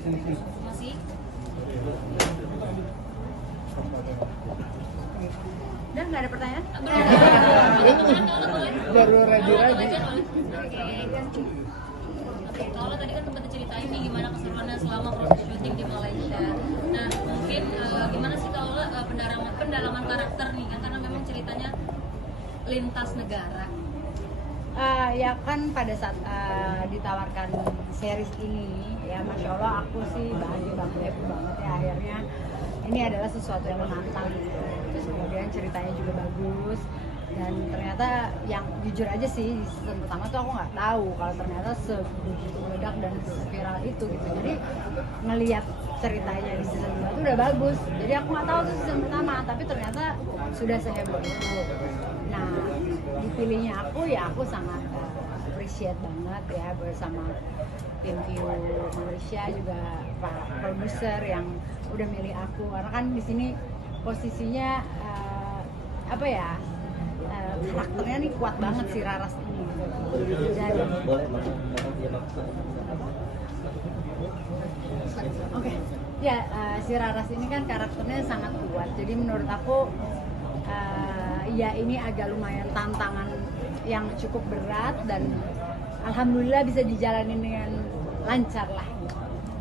Masih? Udah nggak ada pertanyaan? Baru ready. Oke, kalau tadi kan sempat diceritain nih gimana keseruannya selama proses syuting di Malaysia. Nah, mungkin gimana sih kalau pendalaman karakter nih kan, karena memang ceritanya lintas negara. Ya kan pada saat ditawarkan series ini, ya Masya Allah aku sih bahagia banget ya, akhirnya ini adalah sesuatu yang menantang gitu. Terus kemudian ceritanya juga bagus, dan ternyata yang jujur aja sih di season pertama tuh aku nggak tahu kalau ternyata sebegitu meledak dan viral itu gitu. Jadi ngelihat ceritanya di season 2 tuh udah bagus, jadi aku nggak tahu tuh season pertama, tapi ternyata sudah seheboh itu. Nah, dipilihnya aku ya aku sangat appreciate banget ya bersama tim view Malaysia, juga pak produser yang udah milih aku, karena kan di sini posisinya karakternya nih kuat banget si Raras ini. Jadi oke. Ya, si Raras ini kan karakternya sangat kuat. Jadi menurut aku ya ini agak lumayan tantangan yang cukup berat, dan alhamdulillah bisa dijalanin dengan lancar lah.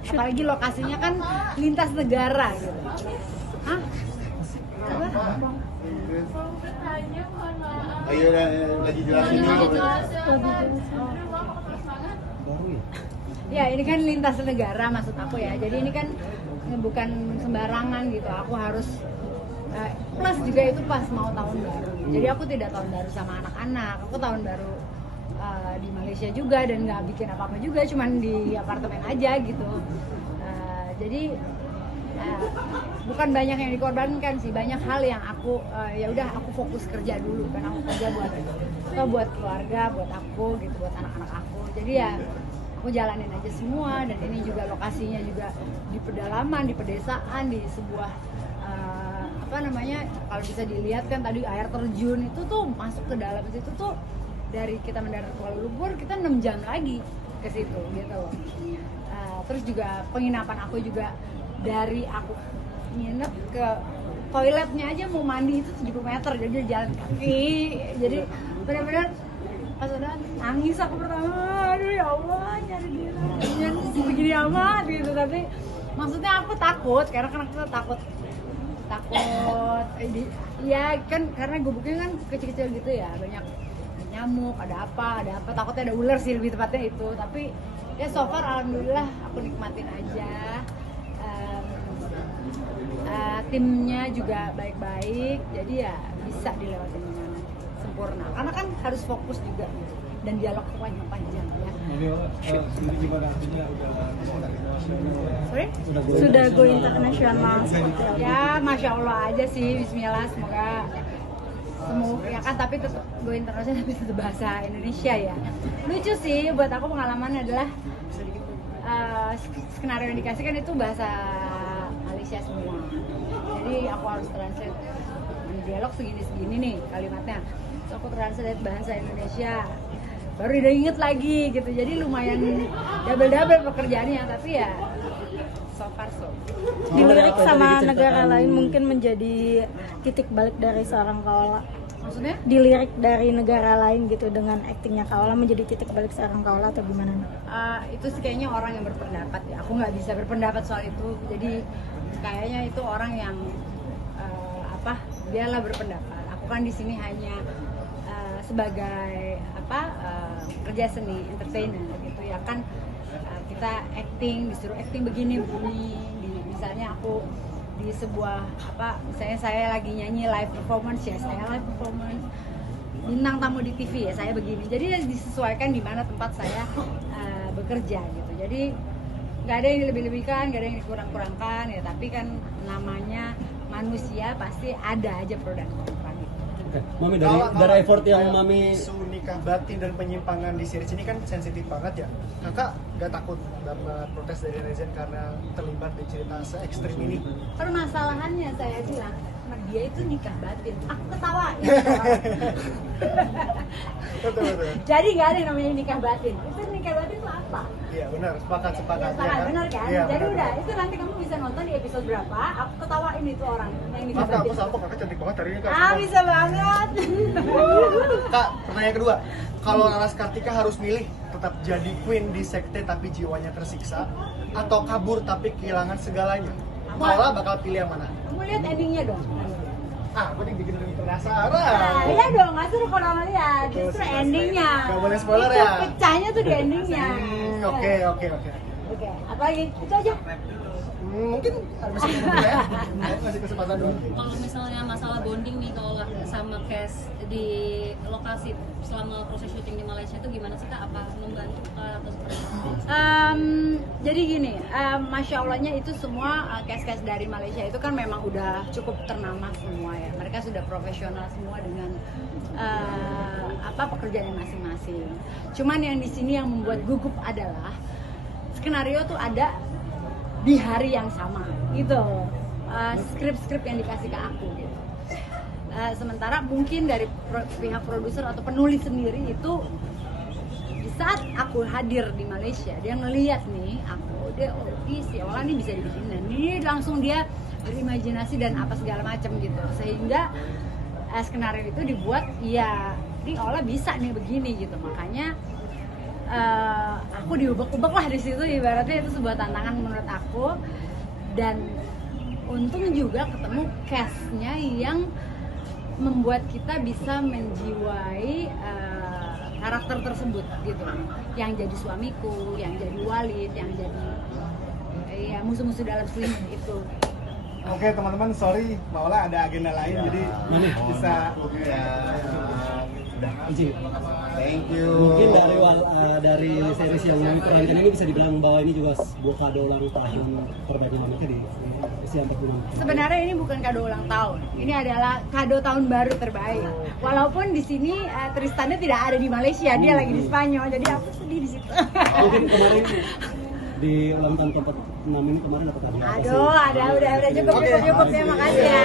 Apalagi lokasinya kan lintas negara gitu. Hah? Apa? Ayo lagi jelasin dulu. Ya ini kan lintas negara maksud aku ya. Jadi ini kan bukan sembarangan gitu. Aku harus plus juga itu pas mau tahun baru. Jadi aku tidak tahun baru sama anak-anak. Aku tahun baru di Malaysia juga, dan nggak bikin apa-apa juga, cuman di apartemen aja gitu. Jadi bukan banyak yang dikorbankan sih, banyak hal yang aku ya udah aku fokus kerja dulu kan, aku kerja buat keluarga, buat aku gitu, buat anak-anak aku. Jadi ya aku jalanin aja semua, dan ini juga lokasinya juga di pedalaman, di pedesaan, di sebuah kalau bisa dilihat kan tadi air terjun itu tuh masuk ke dalam situ tuh, dari kita mendarat Kuala Lumpur kita 6 jam lagi ke situ gitu loh. Terus juga penginapan aku juga dari aku nginep ke toiletnya aja mau mandi itu 70 meter, jadi jalan kaki. Jadi benar-benar pas udah nangis aku pertama, aduh ya Allah nyari dia begini amat gitu. Tapi maksudnya aku takut, karena kan aku takut ya kan, karena gubuknya kan kecil-kecil gitu ya, banyak nyamuk, ada apa, takutnya ada ular sih lebih tepatnya itu. Tapi ya so far alhamdulillah aku nikmatin aja. Timnya juga baik-baik, jadi ya bisa dilewatin dengan sempurna, karena kan harus fokus juga dan dialog panjang-panjang ya. Sorry? Sudah go internasional. Ya Masya Allah aja sih, Bismillah, semoga ya kan, tapi tetap go internasional, tapi tetap bahasa Indonesia ya. Lucu sih buat aku, pengalaman adalah skenario yang dikasih kan itu bahasa Malaysia semua, jadi aku harus translate dialog segini nih kalimatnya, so aku translate bahasa Indonesia, baru udah inget lagi gitu. Jadi lumayan double pekerjaannya, tapi ya so far so. Dilirik sama negara lain mungkin menjadi titik balik dari seorang Kaola. Maksudnya? Dilirik dari negara lain gitu dengan aktingnya Kaola menjadi titik balik seorang Kaola atau gimana? Itu sih kayaknya orang yang berpendapat ya. Aku nggak bisa berpendapat soal itu. Jadi kayaknya itu orang yang dialah berpendapat. Aku kan di sini hanya sebagai kerja seni, entertainer gitu ya kan. Kita acting, disuruh acting begini. Misalnya aku di sebuah misalnya saya lagi nyanyi live performance ya saya live performance, bintang tamu di TV ya saya begini. Jadi disesuaikan di mana tempat saya bekerja gitu. Jadi nggak ada yang dilebih-lebihkan, nggak ada yang dikurang-kurangkan ya. Tapi kan namanya manusia, pasti ada aja pro dan kontra gitu. Oke, Mami dari effort yang Mami isu nikah batin dan penyimpangan di series ini kan sensitif banget ya. Kakak nggak takut dapat protes dari netizen karena terlibat di cerita se-ekstrim ini? Permasalahannya saya bilang sama dia itu nikah batin, aku ketawa ya. Betul. Jadi nggak ada yang namanya nikah batin. Itu nikah batin itu apa? Iya benar, sepakat. Sepakat, benar kan? Iya, Jadi benar. udah, itu nanti kamu bisa nonton di episode berapa, aku ketawain itu orang yang di Maaf Kak, aku Kakak. salpo, Kakak cantik banget hari ini Kak. Ah, bisa banget. Kak, pertanyaan kedua. Kalau Laras Kartika harus milih tetap jadi queen di sekte tapi jiwanya tersiksa, atau kabur tapi kehilangan segalanya, Paula bakal pilih yang mana? Kamu lihat endingnya dong. Ah, aku nih bikin lebih Nah, penasaran. iya dong, nggak seru kalau ngeliat, justru endingnya. Nggak boleh spoiler Itu ya? pecahnya tuh di endingnya. Oke. Oke, apa lagi? Itu aja. Mungkin bisa dulu ya. Mau ngasih kesempatan dulu. Kalau misalnya masalah bonding nih kalau sama cast di lokasi selama proses syuting di Malaysia itu gimana sih Kak? Apa membantu atau seperti apa? Jadi gini, masya Allahnya itu semua cast-cast dari Malaysia itu kan memang udah cukup ternama semua ya. Mereka sudah profesional semua dengan pekerjaan masing-masing. Cuman yang di sini yang membuat gugup adalah skenario tuh ada di hari yang sama gitu. Skrip-skrip yang dikasih ke aku gitu. Sementara mungkin dari pihak produser atau penulis sendiri itu di saat aku hadir di Malaysia, dia ngeliat nih aku, dia si Ola nih bisa dibikin, dan ini langsung dia berimajinasi dan apa segala macam gitu, sehingga skenario itu dibuat ya ini Ola bisa nih begini gitu. Makanya aku diubek-ubek lah di situ, ibaratnya itu sebuah tantangan menurut aku. Dan untung juga ketemu cast-nya yang membuat kita bisa menjiwai karakter tersebut gitu, yang jadi suamiku, yang jadi Walid, yang jadi ya musuh-musuh dalam selimut itu. Oke teman-teman, sorry Paula ada agenda lain jadi bisa Izin. thank you. Mungkin dari series yang Mami perankan ini bisa dibilang bahwa ini juga sebuah kado ulang tahun perbanyak Mami di usia 46. Sebenarnya ini bukan kado ulang tahun, ini adalah kado tahun baru terbaik. Walaupun di sini Tristannya tidak ada di Malaysia, dia lagi di Spanyol, jadi aku sedih di situ. Mungkin kemarin di ulang tahun tempat 6 ini kemarin dapat hadiah apa sih? Aduh, udah cukup ya, makasih ya.